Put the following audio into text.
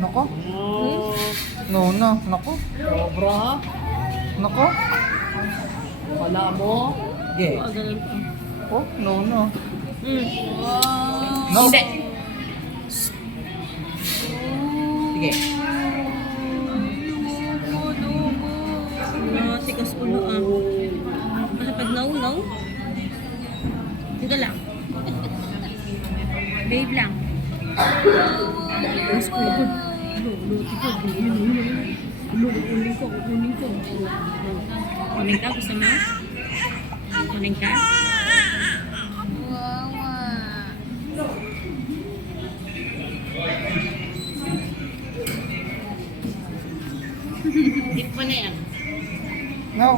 Nako. Oh, No, no. Nako. sobra ha? Nako. Wala mo? Sige. Ah, ganun pa. Oh, no, no. Wow. No. Hindi. Sige. Tigas ulo ah. Kasi pag naunaw, hindi lang. Babe lang. Mas ko good. Kunin ko. Kunin ka, gusto mo? Kunin ka? Tip pa na yan. No.